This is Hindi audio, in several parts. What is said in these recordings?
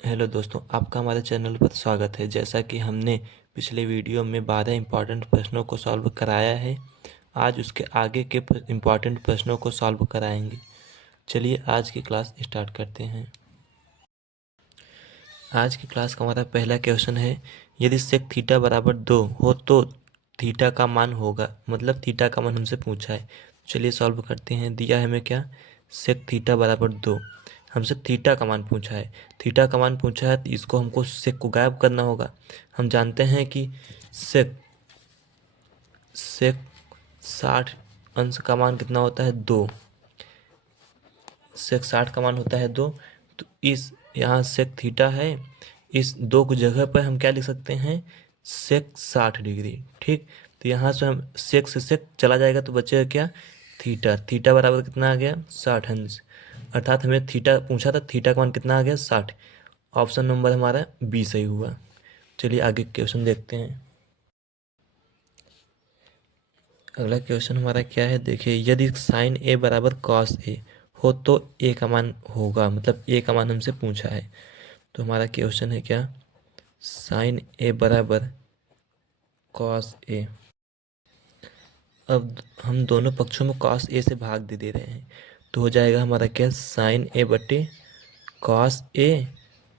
हेलो दोस्तों, आपका हमारे चैनल पर स्वागत है। जैसा कि हमने पिछले वीडियो में 12 इम्पॉर्टेंट प्रश्नों को सॉल्व कराया है, आज उसके आगे के इम्पॉर्टेंट प्रश्नों को सॉल्व कराएंगे। चलिए आज की क्लास स्टार्ट करते हैं। आज की क्लास का हमारा पहला क्वेश्चन है, यदि सेक थीटा बराबर 2 हो तो थीटा का मान होगा। मतलब थीटा का मान हमसे पूछा है। चलिए सॉल्व करते हैं। दिया है हमें क्या, सेक थीटा बराबर 2। हमसे थीटा का मान पूछा है। थीटा का मान पूछा है तो इसको हमको सेक को गायब करना होगा। हम जानते हैं कि सेक सेक 60 अंश का मान कितना होता है, 2। सेक 60 का मान होता है 2। तो इस यहाँ सेक थीटा है, इस 2 की जगह पर हम क्या लिख सकते हैं, सेक 60 डिग्री। ठीक, तो यहाँ से हम सेक से सेक चला जाएगा तो बचेगा क्या, थीटा। थीटा बराबर कितना आ गया, 60 अंश। अर्थात हमें थीटा पूछा था, थीटा का मान कितना आ गया, 60। ऑप्शन नंबर हमारा बी सही हुआ। चलिए आगे क्वेश्चन देखते हैं। अगला क्वेश्चन हमारा क्या है, देखिए, यदि साइन ए बराबर कॉस ए हो तो ए का मान होगा। मतलब ए का मान हमसे पूछा है। तो हमारा क्वेश्चन है क्या, साइन ए बराबर कॉस ए। अब हम दोनों पक्षों में कॉस ए से भाग दे रहे हैं, तो हो जाएगा हमारा क्या, साइन ए बटे कॉस ए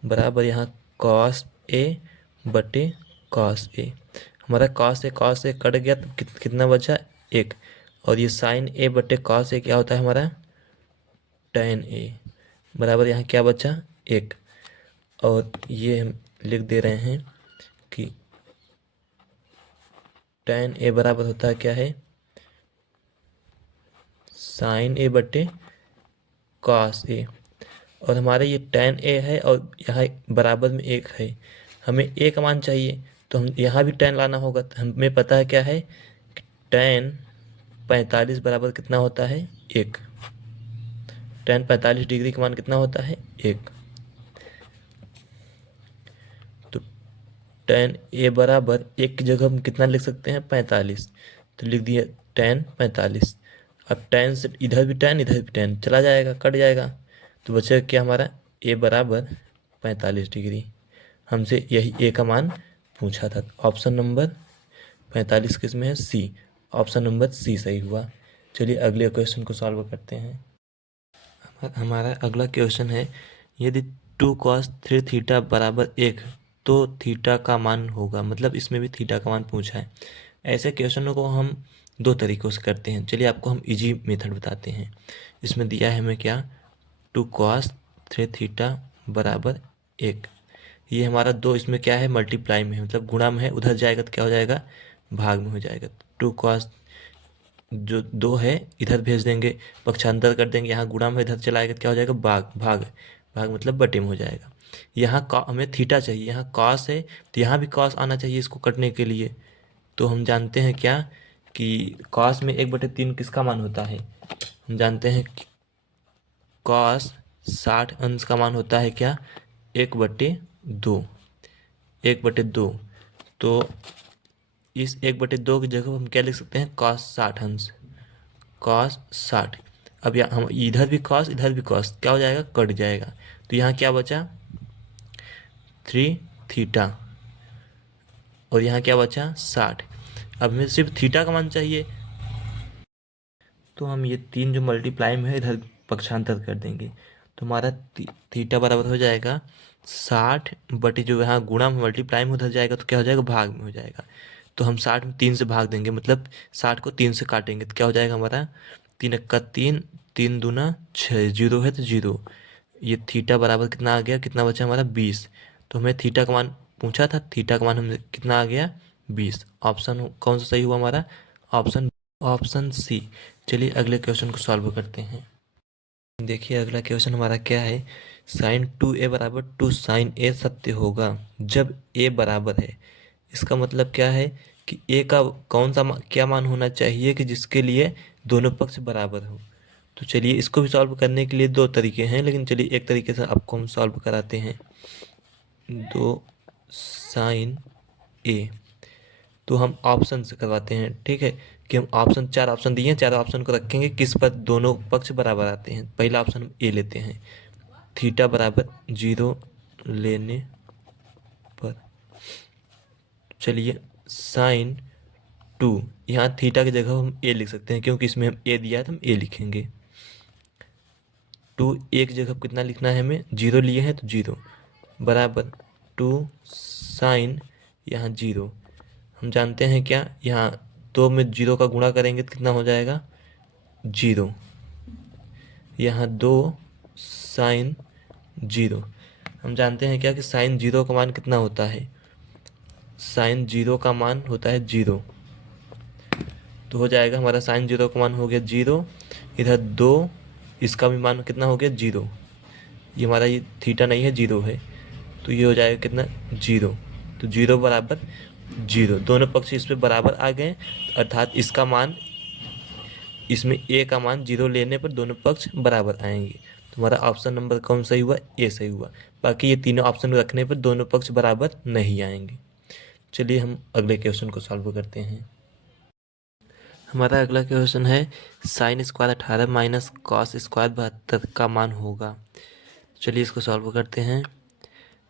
बराबर यहाँ कॉस ए बटे कॉस ए। हमारा कॉस ए कट गया तो कितना बचा, एक। और ये साइन ए बटे कॉस ए क्या होता है हमारा, टेन ए बराबर यहाँ क्या बचा, एक। और ये हम लिख दे रहे हैं कि टेन ए बराबर होता है क्या है, साइन ए बटे कॉस ए। और हमारे ये टेन ए है और यहाँ बराबर में एक है। हमें ए का मान चाहिए तो हम यहाँ भी टेन लाना होगा। तो हमें पता है क्या है, टेन 45 बराबर कितना होता है, एक। टेन 45 डिग्री का मान कितना होता है, एक। तो टेन ए बराबर एक की जगह हम कितना लिख सकते हैं, 45। तो लिख दिया टेन 45। अब टेन से इधर भी टेन चला जाएगा, कट जाएगा। तो बचेगा क्या हमारा, ए बराबर 45 डिग्री। हमसे यही ए का मान पूछा था। ऑप्शन नंबर 45 किस में है, सी। ऑप्शन नंबर सी सही हुआ। चलिए अगले क्वेश्चन को सॉल्व करते हैं। हमारा अगला क्वेश्चन है, यदि 2 cos 3 थीटा बराबर 1 तो थीटा का मान होगा। मतलब इसमें भी थीटा का मान पूछा है। ऐसे क्वेश्चनों को हम दो तरीक़ों से करते हैं। चलिए आपको हम इजी मेथड बताते हैं। इसमें दिया है हमें क्या, 2 cos 3 थीटा बराबर 1। ये हमारा दो, इसमें क्या है, मल्टीप्लाई में है, मतलब गुणा में है। उधर जाएगा तो क्या हो जाएगा, भाग में हो जाएगा। 2 cos जो 2 है इधर भेज देंगे, पक्षांतर कर देंगे, यहाँ गुणा में इधर चलाएगा तो क्या हो जाएगा, भाग। भाग भाग मतलब बटे में हो जाएगा। यहाँ हमें थीटा चाहिए, यहाँ कॉस है तो यहाँ भी कॉस आना चाहिए इसको कटने के लिए। तो हम जानते हैं क्या, कि कॉस में 1/3 किसका मान होता है, हम जानते हैं कि कॉस 60 अंश का मान होता है क्या, 1/2। 1/2। तो इस 1/2 की जगह हम क्या लिख सकते हैं, कॉस 60 अंश, कॉस 60। अब यहाँ हम इधर भी कॉस इधर भी कॉस क्या हो जाएगा, कट जाएगा। तो यहाँ क्या बचा, 3 थीटा। और यहाँ क्या बचा, 60। अब हमें सिर्फ थीटा का मान चाहिए, तो हम ये 3 जो मल्टीप्लाई में है इधर पक्षांतर कर देंगे। तो हमारा थीटा बराबर हो जाएगा 60 बटे जो यहाँ गुणा में मल्टीप्लाई में उधर जाएगा तो क्या हो जाएगा, भाग में हो जाएगा। तो हम 60 में 3 से भाग देंगे, मतलब 60 को 3 से काटेंगे तो क्या हो जाएगा हमारा, 3 × 3 3 दूना 6, जीरो है तो जीरो। ये थीटा बराबर कितना आ गया, कितना बचा हमारा, 20। तो हमें थीटा का मान पूछा था, थीटा का मान हमें कितना आ गया, 20। ऑप्शन कौन सा सही हुआ हमारा, ऑप्शन ऑप्शन सी। चलिए अगले क्वेश्चन को सॉल्व करते हैं। देखिए अगला क्वेश्चन हमारा क्या है, साइन 2a बराबर 2 साइन ए सत्य होगा जब a बराबर है। इसका मतलब क्या है कि a का कौन सा क्या मान होना चाहिए कि जिसके लिए दोनों पक्ष बराबर हो। तो चलिए इसको भी सॉल्व करने के लिए दो तरीके हैं, लेकिन चलिए एक तरीके से आपको हम सॉल्व कराते हैं। 2 साइन ए, तो हम ऑप्शन से करवाते हैं। ठीक है, कि हम ऑप्शन, 4 ऑप्शन दिए हैं, 4 ऑप्शन को रखेंगे किस पर दोनों पक्ष बराबर आते हैं। पहला ऑप्शन हम ए लेते हैं, थीटा बराबर 0 लेने पर। चलिए साइन 2, यहाँ थीटा की जगह हम ए लिख सकते हैं क्योंकि इसमें हम ए दिया है तो हम ए लिखेंगे। 2 एक जगह कितना लिखना है हमें, 0 लिए हैं तो 0 बराबर 2 साइन यहाँ 0। हम जानते हैं क्या, यहाँ 2 में 0 का गुणा करेंगे तो कितना हो जाएगा 0। यहाँ 2 साइन 0। हम जानते हैं क्या कि साइन 0 का मान कितना होता है, साइन 0 का मान होता है 0। तो हो जाएगा हमारा साइन 0 का मान हो गया 0, इधर 2, इसका भी मान कितना हो गया 0। ये हमारा ये थीटा नहीं है 0 है, तो ये हो जाएगा कितना 0। तो 0 बराबर 0, दोनों पक्ष इस पे बराबर आ गए, अर्थात इसका मान, इसमें ए का मान 0 लेने पर दोनों पक्ष बराबर आएंगे। तो हमारा ऑप्शन नंबर कौन सही हुआ, ए सही हुआ। बाकी ये तीनों ऑप्शन रखने पर दोनों पक्ष बराबर नहीं आएंगे। चलिए हम अगले क्वेश्चन को सॉल्व करते हैं। हमारा अगला क्वेश्चन है sine square 18 minus cos square 72 का मान होगा। चलिए इसको सॉल्व करते हैं।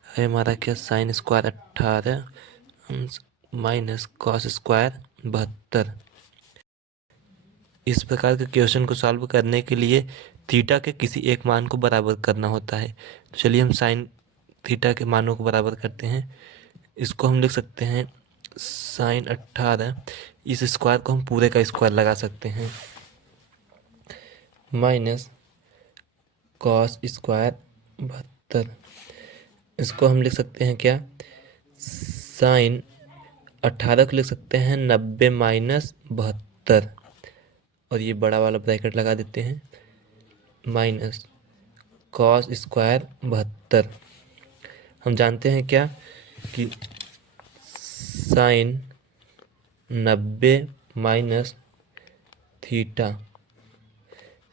है हमारा क्या, sine square 18 minus cos square 72। इस प्रकार के क्वेश्चन को सॉल्व करने के लिए थीटा के किसी एक मान को बराबर करना होता है। तो चलिए हम साइन थीटा के मानों को बराबर करते हैं। इसको हम लिख सकते हैं साइन 18, इस स्क्वायर को हम पूरे का स्क्वायर लगा सकते हैं, माइनस कॉस स्क्वायर 72। इसको हम लिख सकते हैं क्या, साइन 18 को लिख सकते हैं 90 माइनस 72, और ये बड़ा वाला ब्रैकेट लगा देते हैं, माइनस कॉस स्क्वायर 72। हम जानते हैं क्या कि sine 90 minus theta,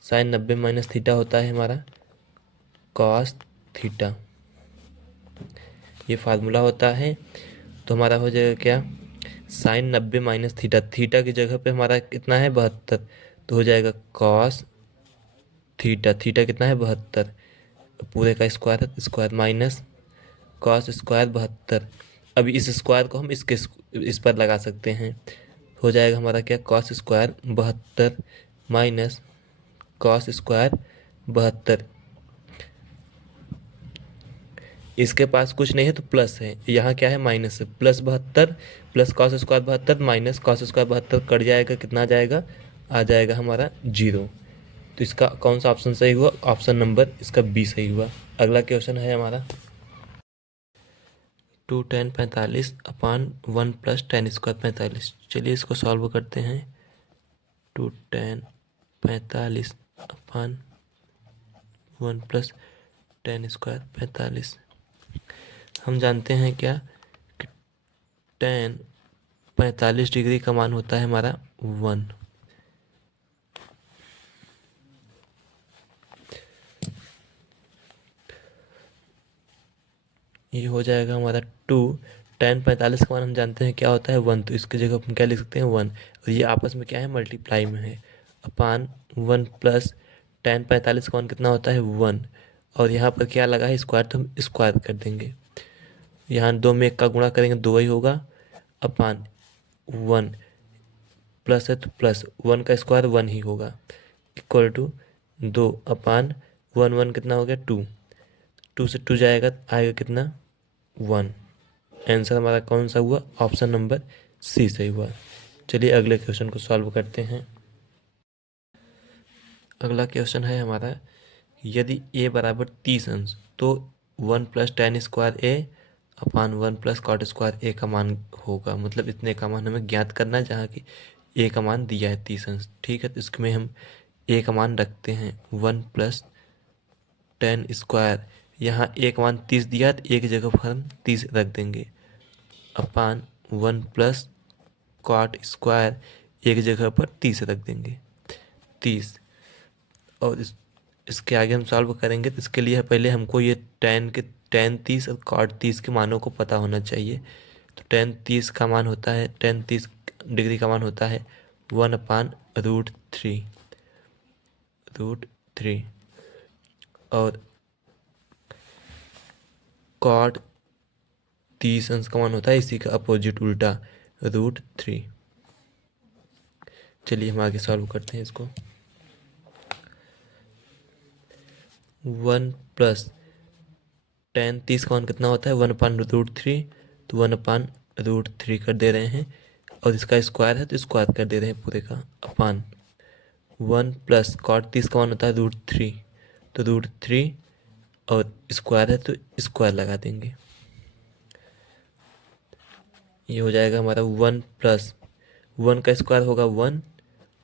sine 90 minus theta होता है हमारा कॉस थीटा, ये फार्मूला होता है। तो हमारा हो जाएगा क्या, साइन 90 माइनस थीटा, थीटा की जगह पे हमारा कितना है 72, तो हो जाएगा कॉस थीटा, थीटा कितना है 72, पूरे का square, square minus cos square 72। अभी इस स्क्वायर को हम इसके इस पर लगा सकते हैं, हो जाएगा हमारा क्या, cos square 72 minus cos square 72। इसके पास कुछ नहीं है तो प्लस है, यहाँ क्या है माइनस है, plus 72 plus cos square 72 minus cos square 72 cut जाएगा, कितना आ जाएगा, आ जाएगा हमारा 0। तो इसका कौन सा ऑप्शन सही हुआ, ऑप्शन नंबर इसका बी सही हुआ। अगला क्वेश्चन है हमारा 2 tan 45 अपान 1 प्लस tan स्क्वायर 45। चलिए इसको सॉल्व करते हैं। 2 tan 45 अपान 1 प्लस tan स्क्वायर 45। हम जानते हैं क्या कि tan 45 डिग्री का मान होता है हमारा 1। ये हो जाएगा हमारा 2 tan 45 का मान हम जानते हैं क्या होता है 1, तो इसकी जगह हम क्या लिख सकते हैं 1, और ये आपस में क्या है मल्टीप्लाई में है, अपान 1 प्लस tan 45 का मान कितना होता है 1, और यहाँ पर क्या लगा है स्क्वायर, तो हम स्क्वायर कर देंगे, यहाँ 2 में 1 का गुणा करेंगे 2 ही होगा, अपान 1 प्लस है तो प्लस 1 का स्क्वायर 1 ही होगा, इक्वल टू 2 अपान 1, 1 कितना हो गया 2, 2 से 2 जाएगा आएगा कितना 1। आंसर हमारा कौन सा हुआ, ऑप्शन नंबर सी सही हुआ। चलिए अगले क्वेश्चन को सॉल्व करते हैं। अगला क्वेश्चन है हमारा, यदि a बराबर 30 अंश तो 1 प्लस tan स्क्वायर ए अपान 1 प्लस कॉट स्क्वायर ए का मान होगा, मतलब इतने का मान हमें ज्ञात करना है जहाँ की ए का मान दिया है 30 अंश। ठीक है, तो इसमें हम ए का मान रखते हैं 1 प्लस tan स्क्वायर, यहाँ ए का मान 30 दिया है तो एक जगह पर हम 30 रख देंगे, अपान 1 प्लस कॉट स्क्वायर एक जगह पर 30 रख देंगे 30, और इसके आगे हम सॉल्व करेंगे तो इसके लिए पहले हमको ये tan 30 और कॉट 30 के मानों को पता होना चाहिए। तो tan 30 का मान होता है, tan 30 डिग्री का मान होता है 1 अपान √3, √3, और कॉट 30 अंश का मान होता है, इसी का अपोजिट उल्टा √3। चलिए हम आगे सॉल्व करते हैं इसको। 1 प्लस tan 30 का मान कितना होता है 1/√3, तो 1/√3 कर दे रहे हैं, और इसका स्क्वायर है तो स्क्वायर कर दे रहे हैं पूरे का, अपान 1 प्लस कॉट 30 का मान होता है √3, तो √3 और स्क्वायर है तो स्क्वायर लगा देंगे। ये हो जाएगा हमारा 1 प्लस 1 का स्क्वायर होगा 1,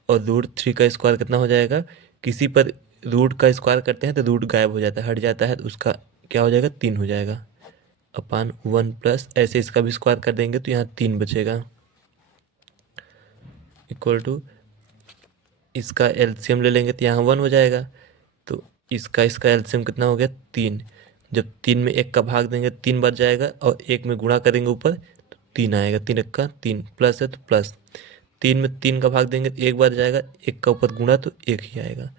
और √3 का स्क्वायर कितना हो जाएगा, किसी पर रूट का स्क्वायर करते हैं तो रूट गायब हो जाता है, हट जाता है, तो उसका क्या हो जाएगा 3 हो जाएगा, अपान 1 प्लस ऐसे इसका भी स्क्वायर कर देंगे तो यहाँ 3 बचेगा, इक्वल टू इसका एलसीएम ले लेंगे तो यहाँ 1 हो जाएगा, तो इसका एलसीएम कितना हो गया 3। जब 3 में 1 का भाग देंगे 3 बच जाएगा, और 1 में गुणा करेंगे ऊपर तो 3 आएगा, 3 1 का 3, प्लस है तो प्लस, 3 में 3 का भाग देंगे तो 1 बच जाएगा, 1 का ऊपर गुणा तो 1 ही आएगा,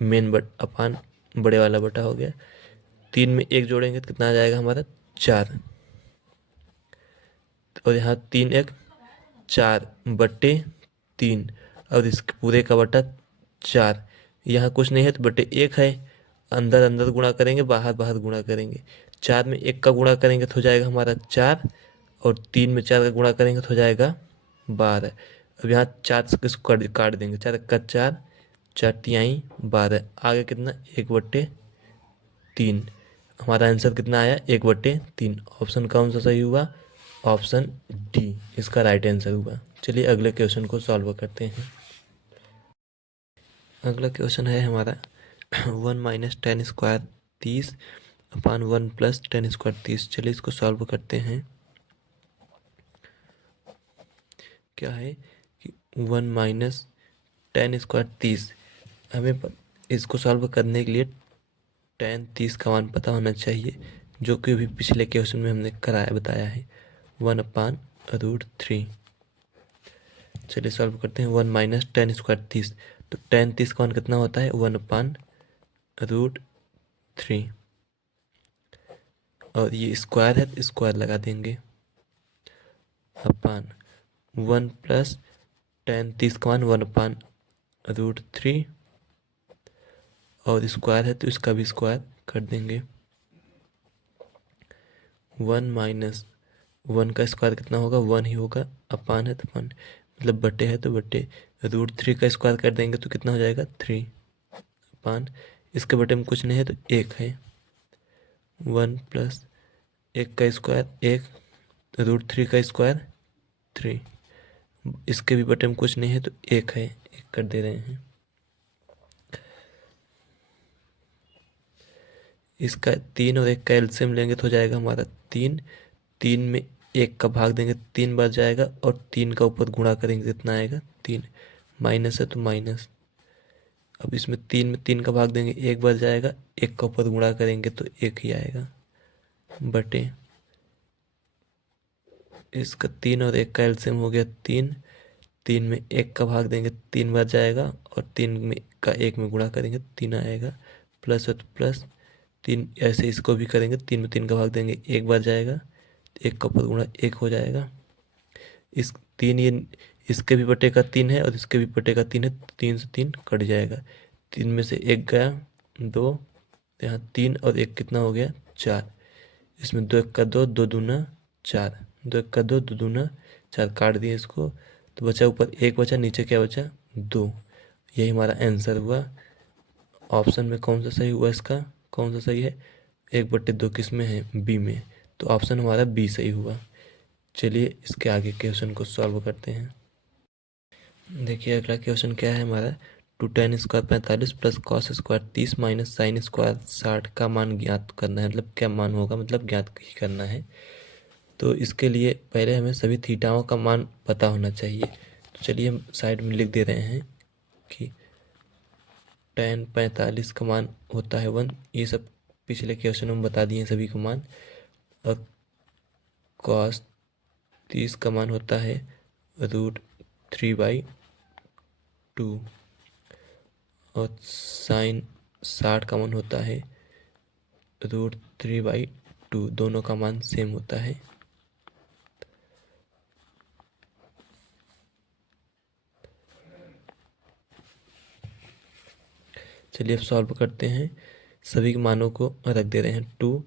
मेन बट अपान बड़े वाला बटा हो गया। 3 में 1 जोड़ेंगे तो कितना आ जाएगा हमारा 4, और यहाँ 3 1 4/3, और इसके पूरे का बटा 4, यहाँ कुछ नहीं है तो बटे 1 है, अंदर अंदर गुणा करेंगे, बाहर बाहर गुणा करेंगे, 4 में 1 का गुणा करेंगे तो हो जाएगा हमारा 4, और 3 में 4 का गुणा करेंगे तो हो जाएगा 12। अब यहाँ 4 से इसको काट देंगे, 4 का 4, 4 तिहाई 12, आगे कितना 1/3, हमारा आंसर कितना आया 1/3। ऑप्शन कौन सा सही हुआ, ऑप्शन डी इसका राइट आंसर हुआ। चलिए अगले क्वेश्चन को सॉल्व करते हैं। अगला क्वेश्चन है हमारा 1 माइनस टेन स्क्वायर 30 अपान 1 प्लस टेन स्क्वायर 30। चलिए इसको सॉल्व करते हैं। क्या है कि 1 माइनस टेन स्क्वायर 30, हमें इसको सॉल्व करने के लिए tan 30 का मान पता होना चाहिए, जो कि अभी पिछले क्वेश्चन में हमने कराया बताया है 1/√3। चलिए सॉल्व करते हैं। 1 माइनस टेन स्क्वायर 30, तो tan 30 का मान कितना होता है 1/√3, और ये स्क्वायर है तो स्क्वायर लगा देंगे, अपान 1 प्लस tan 30 का मान 1/√3, और स्क्वायर है तो इसका भी स्क्वायर कर देंगे। 1 माइनस 1 का स्क्वायर कितना होगा 1 ही होगा, अपान है तो अपान, मतलब बटे है तो बटे, √3 का स्क्वायर कर देंगे तो कितना हो जाएगा 3, अपान इसके बटे में कुछ नहीं है तो 1 है, 1 प्लस 1 का स्क्वायर 1, √3 का स्क्वायर 3, इसके भी बटे में कुछ नहीं है तो 1 है, 1 कर दे रहे हैं। इसका 3 और 1 का एलसीएम लेंगे तो हो जाएगा हमारा 3, 3 में 1 का भाग देंगे 3 बच जाएगा, और 3 का ऊपर गुणा करेंगे कितना आएगा 3, माइनस है तो माइनस, अब इसमें 3 में 3 का भाग देंगे 1 बच जाएगा, 1 का ऊपर गुणा करेंगे तो 1 ही आएगा, बटे इसका 3 और 1 का एलसीएम हो गया 3, 3 में 1 का भाग देंगे 3 बच जाएगा, और 3 में का 1 में गुणा करेंगे 3 आएगा, प्लस है तो प्लस 3, ऐसे इसको भी करेंगे 3 में 3 का भाग देंगे 1 बच जाएगा, 1 का ऊपर गुणा 1 हो जाएगा, इस 3 ये इसके भी बटे का 3 है और इसके भी बटे का 3 है, 3 से 3 कट जाएगा, 3 में से 1 गया 2, यहाँ 3 और 1 कितना हो गया 4, इसमें 2 1 का 2, 2 दूना 4, 2 1 का 2, 2 दूना 4, काट दिए इसको तो बचा ऊपर 1 बचा, नीचे क्या बचा 2, यही हमारा आंसर हुआ। ऑप्शन में कौन सा सही हुआ, इसका कौन सा सही है 1/2 किस में है बी में, तो ऑप्शन हमारा बी सही हुआ। चलिए इसके आगे क्वेश्चन को सॉल्व करते हैं। देखिए अगला क्वेश्चन क्या है हमारा, 2 tan square 45 plus cos square 30 minus sine square 60 का मान ज्ञात करना है, मतलब क्या मान होगा, मतलब ज्ञात ही करना है। तो इसके लिए पहले हमें सभी थीटाओं का मान पता होना चाहिए, तो चलिए हम साइड में लिख दे रहे हैं कि tan 45 का मान होता है 1, ये सब पिछले क्वेश्चन में बता दिए सभी का मान, और कॉस 30 का मान होता है √3/2, और साइन 60 का मान होता है √3/2, 2, दोनों का मान सेम होता है। चलिए अब सॉल्व करते हैं। सभी के मानों को रख दे रहे हैं। 2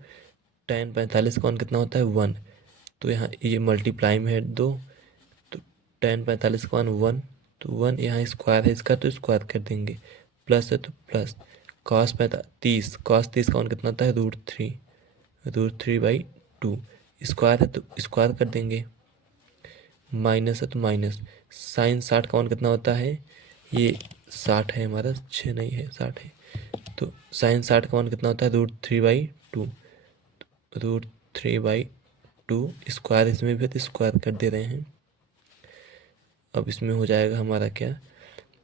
tan 45 का मान कितना होता है 1, तो यहाँ ये मल्टीप्लाई में है 2, तो tan 45 का मान 1, तो 1 यहाँ स्क्वायर है इसका तो स्क्वायर कर देंगे, प्लस है तो प्लस। cos 30 का मान कितना होता है √3 स्क्वायर है तो स्क्वायर कर देंगे, माइनस है तो माइनस। साइन 60 का मान कितना होता है, ये 60 है हमारा, 6 नहीं है 60 है, तो साइन 60 का मान कितना होता है √3/2 स्क्वायर इसमें भी है तो स्क्वायर कर दे रहे हैं। अब इसमें हो जाएगा हमारा क्या,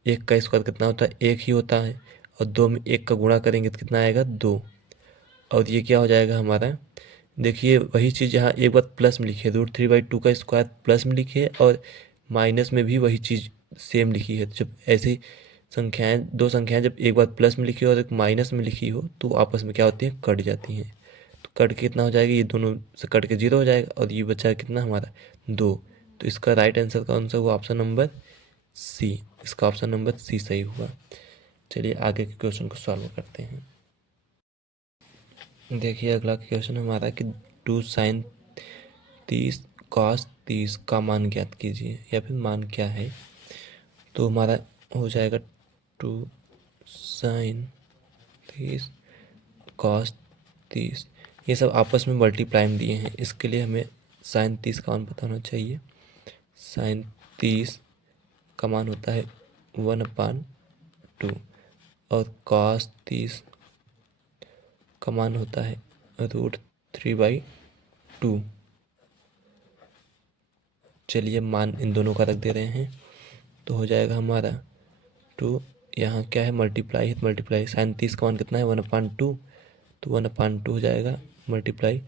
1 का स्क्वायर कितना होता है 1 ही होता है, और 2 में 1 का गुणा करेंगे तो कितना आएगा 2, और ये क्या हो जाएगा हमारा, देखिए वही चीज़ यहाँ एक बार प्लस में लिखी है, √3/2 का स्क्वायर प्लस में लिखी है, और माइनस में भी वही चीज़ सेम लिखी है। जब ऐसी संख्याएं, दो संख्याएं जब एक बार प्लस में लिखी हो और एक माइनस में लिखी हो तो आपस में क्या होती है, कट जाती हैं। तो कट के कितना हो जाएगा, ये दोनों से कट के 0 हो जाएगा, और ये बचा कितना हमारा 2, तो इसका राइट आंसर कौन सा हुआ, ऑप्शन नंबर सी। इसका ऑप्शन नंबर सी सही हुआ। चलिए आगे के क्वेश्चन को सॉल्व करते हैं। देखिए अगला क्वेश्चन हमारा कि 2 sin 30 cos 30 का मान ज्ञात कीजिए, या फिर मान क्या है। तो हमारा हो जाएगा 2 sin 30 cos 30, ये सब आपस में मल्टीप्लाई में दिए हैं। इसके लिए हमें sin 30 का मान पता होना चाहिए। sin 30 का मान होता है 1/2, और cos 30 का मान होता है √3/2। चलिए मान इन दोनों का रख दे रहे हैं, तो हो जाएगा हमारा 2, यहाँ क्या है मल्टीप्लाई है, मल्टीप्लाई sin 30 का मान कितना है 1/2, तो 1/2 हो जाएगा, मल्टीप्लाई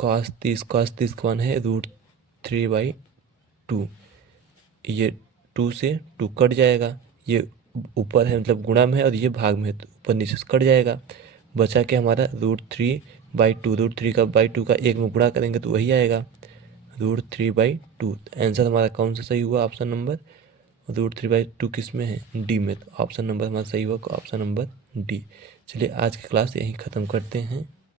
cos 30 का मान है √3/2, ये 2 से 2 कट जाएगा, ये ऊपर है मतलब गुणा में है और ये भाग में है तो ऊपर नीचे से कट जाएगा, बचा के हमारा √3/2, √3/2 का 1 में गुणा करेंगे तो वही आएगा √3/2। आंसर हमारा कौन सा सही हुआ, ऑप्शन नंबर √3/2 किस में है, डी में, तो ऑप्शन नंबर हमारा सही हुआ ऑप्शन नंबर डी। चलिए आज की क्लास यहीं ख़त्म करते हैं।